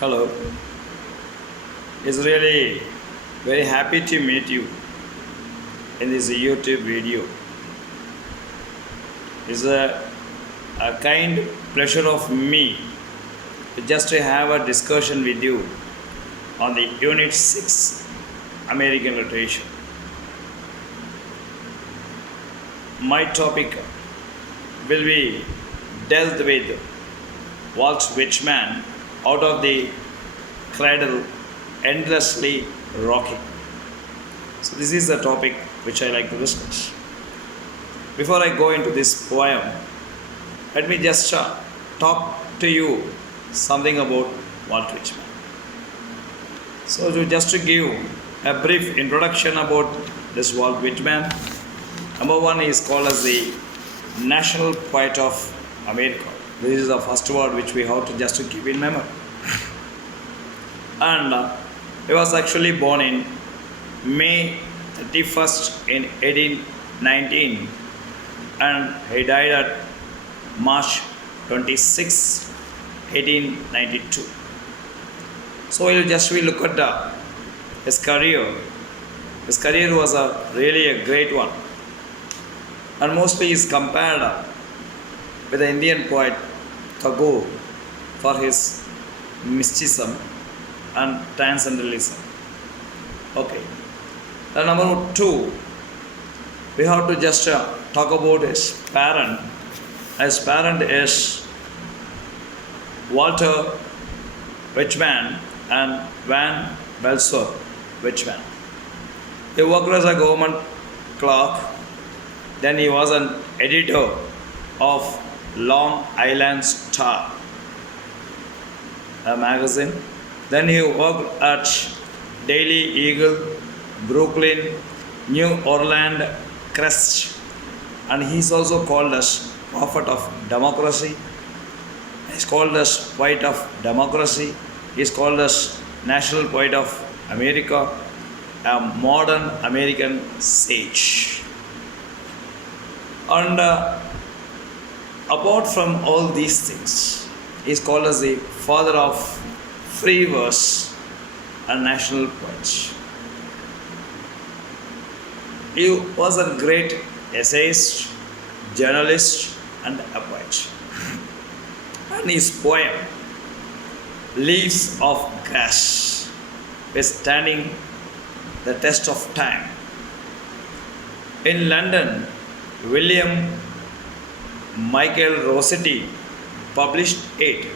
Hello, it's really very happy to meet you in this YouTube video. It's a kind pleasure of me just to have a discussion with you on the Unit 6 American Literature. My topic will be dealt with Walt Whitman out of the Cradle endlessly rocking. So this is the topic which I like to discuss. Before I go into this poem, let me just talk to you something about Walt Whitman. So just to give a brief introduction about this Walt Whitman, number one is called as the National Poet of America. This is the first word which we have to just to keep in memory. And he was actually born in May 31st in 1819 and he died at March 26, 1892. So we look at his career. His career was really a great one, and mostly is compared with the Indian poet Tagore for his mysticism and transcendentalism. Okay. Then number two, we have to just talk about his parent. His parent is Walter Whitman and Van Belser Whitman. He worked as a government clerk. Then he was an editor of Long Island Star, a magazine. Then he worked at Daily Eagle, Brooklyn, New Orleans Crest, and he is also called as prophet of democracy. He is called as poet of democracy. He is called as national poet of America, a modern American sage. And apart from all these things, he is called as the father of free verse and national poet. He was a great essayist, journalist, and a poet. And his poem, Leaves of Grass, is standing the test of time. In London, William Michael Rossetti published it,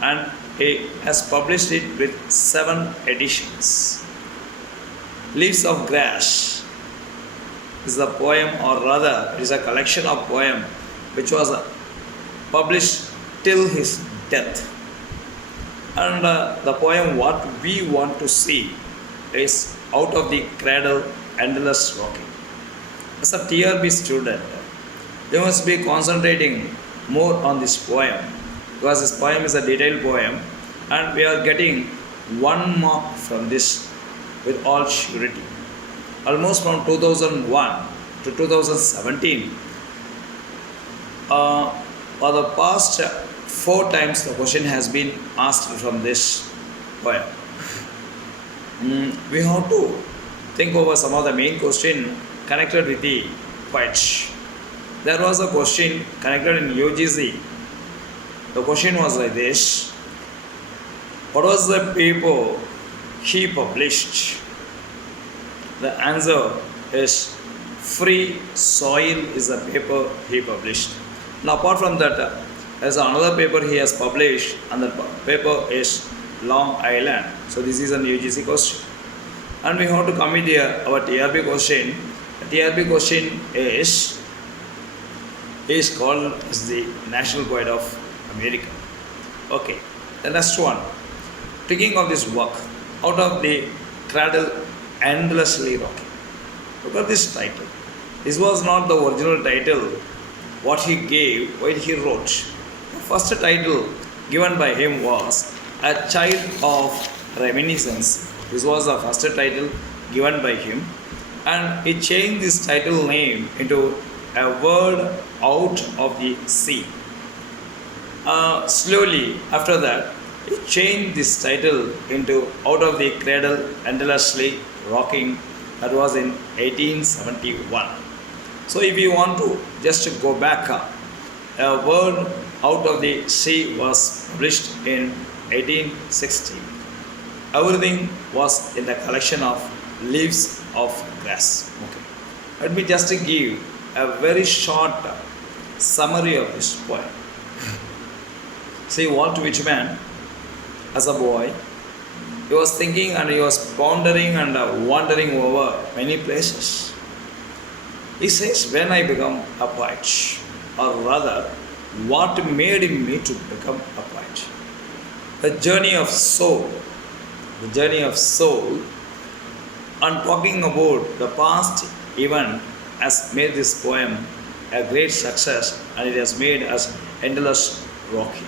and he has published it with 7 editions. Leaves of Grass is a poem, or rather, it is a collection of poems which was published till his death. And the poem what we want to see is Out of the Cradle, Endless Rocking. As a TRB student, you must be concentrating more on this poem, because this poem is a detailed poem and we are getting 1 mark from this with all surety. Almost from 2001 to 2017, for the past 4 times the question has been asked from this poem. We have to think over some of the main question connected with the poet. There was a question connected in UGC. The question was like this: what was the paper he published? The answer is Free Soil is the paper he published. Now apart from that, there is another paper he has published, and the paper is Long Island. So this is an UGC question. And we have to come with our TRB question. The TRB question is, he is called as the national poet of America. Okay, the next one. Thinking of this work, Out of the Cradle, Endlessly Rocking. Look at this title. This was not the original title, what he gave while he wrote. The first title given by him was A Child of Reminiscence. This was the first title given by him, and he changed this title name into A Word Out of the Sea. Slowly after that, He changed this title into Out of the Cradle Endlessly Rocking. That was in 1871. So if you want to just go back, a word Out of the Sea was published in 1860. Everything was in the collection of leaves of grass. Okay. Let me just give a very short summary of this poem. See, Walt Whitman, as a boy, he was thinking and he was pondering and wandering over many places. He says, when I become a poet, or rather, what made me to become a poet? The journey of soul, and talking about the past event has made this poem a great success, and it has made us endless rocking.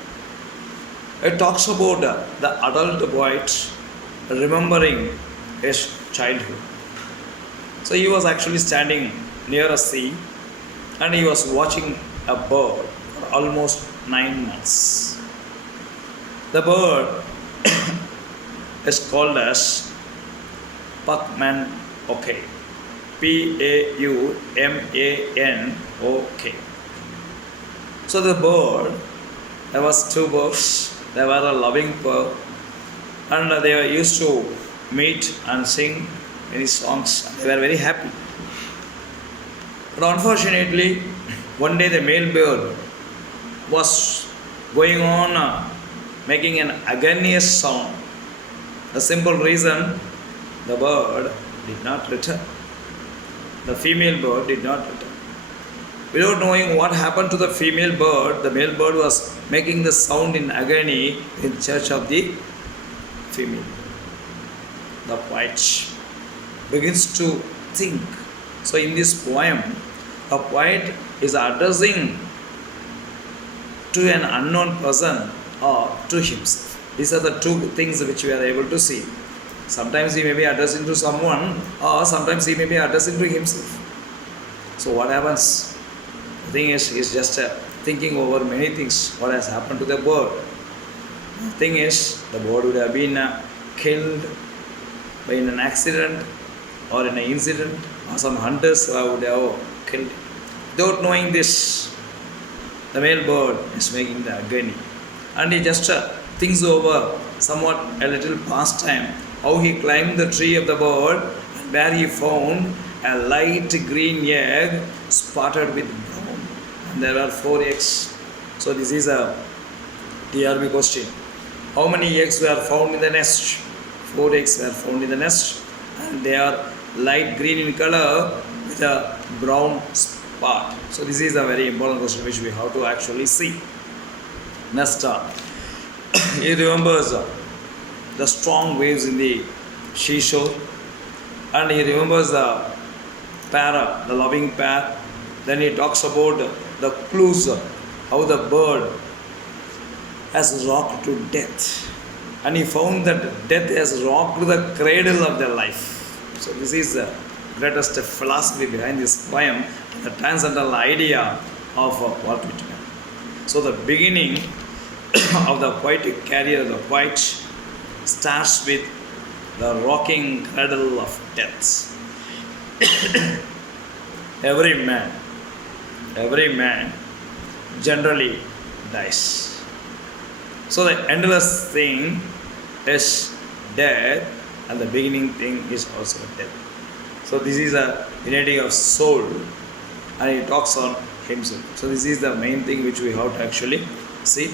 It talks about the adult poet remembering his childhood. So he was actually standing near a sea and he was watching a bird for almost 9 months. The bird is called as Puckman OK. P-A-U-M-A-N-O-K. So the bird, there was 2 birds. They were a loving pair, and they were used to meet and sing many songs. They were very happy. But unfortunately, one day the male bird was going on making an agonious sound. The simple reason, the bird did not return. The female bird did not return. Without knowing what happened to the female bird, the male bird was making the sound in agony in search of the female. The poet begins to think. So in this poem, a poet is addressing to an unknown person or to himself. These are the 2 things which we are able to see. Sometimes he may be addressing to someone, or sometimes he may be addressing to himself. So what happens? The thing is, he's just thinking over many things. What has happened to the bird? The thing is, the bird would have been killed by in an accident or in an incident, or some hunters would have killed it. Without knowing this, the male bird is making the agony. And he just thinks over somewhat a little pastime, how he climbed the tree of the bird and where he found a light green egg spotted with brown. And there are 4 eggs. So this is a TRB question. How many eggs were found in the nest? 4 eggs were found in the nest, and they are light green in color with a brown spot. So this is a very important question which we have to actually see. Next, he remembers the strong waves in the seashore, and he remembers the pair, the loving pair. Then he talks about the clues, how the bird has rocked to death, and he found that death has rocked the cradle of their life. So this is the greatest philosophy behind this poem, the transcendental idea of Walt Whitman. So the beginning of the poetic career of the poet starts with the rocking cradle of death. Every man generally dies. So the endless thing is death, and the beginning thing is also death. So this is a unity of soul, and he talks on himself. So this is the main thing which we have to actually see,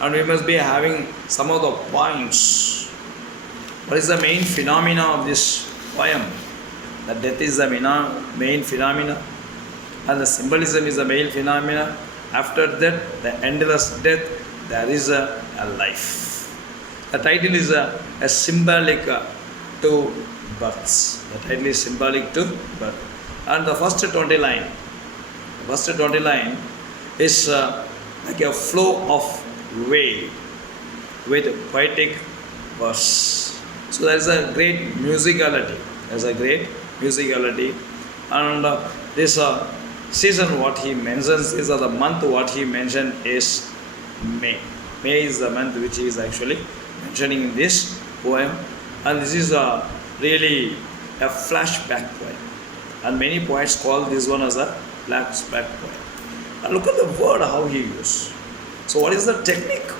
and we must be having some of the points. What is the main phenomena of this poem? The death is the main phenomena, and the symbolism is the main phenomena. After that, the endless death, there is a life. The title is a symbolic to births. The title is symbolic to birth. And the first 20 line is like a flow of wave with poetic verse. So there is a great musicality. And this season, what he mentions is, or the month what he mentioned is May. May is the month which is actually mentioning in this poem, and this is really a flashback poem. And many poets call this one as a flashback poem. And look at the word how he used. So, what is the technique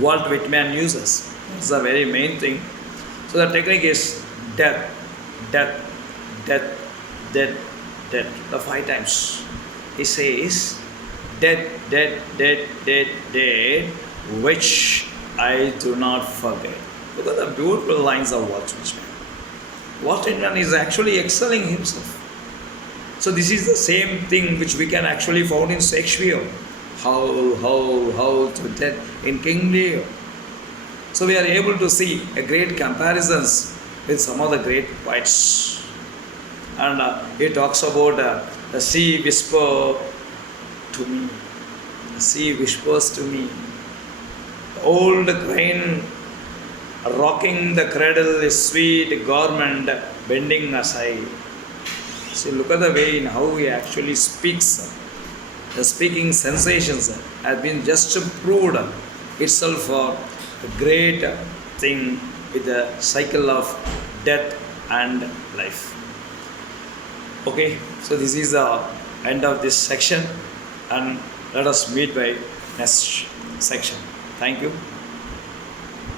Walt Whitman uses? It's the very main thing. So, the technique is death, death, death, death, death. The 5 times. He says, dead, dead, dead, dead, dead, which I do not forget. Look at the beautiful lines of Walt Whitman. Walt Whitman is actually excelling himself. So this is the same thing which we can actually found in Shakespeare. Howl to death in King Lear. So we are able to see a great comparisons with some of the great poets. And he talks about the sea whisper to me. The sea whispers to me. The old crane rocking the cradle, is sweet garment bending aside. See, look at the way in how he actually speaks. The speaking sensations have been just proved itself a great thing with the cycle of death and life. Okay, so this is the end of this section, and let us meet by next section. Thank you.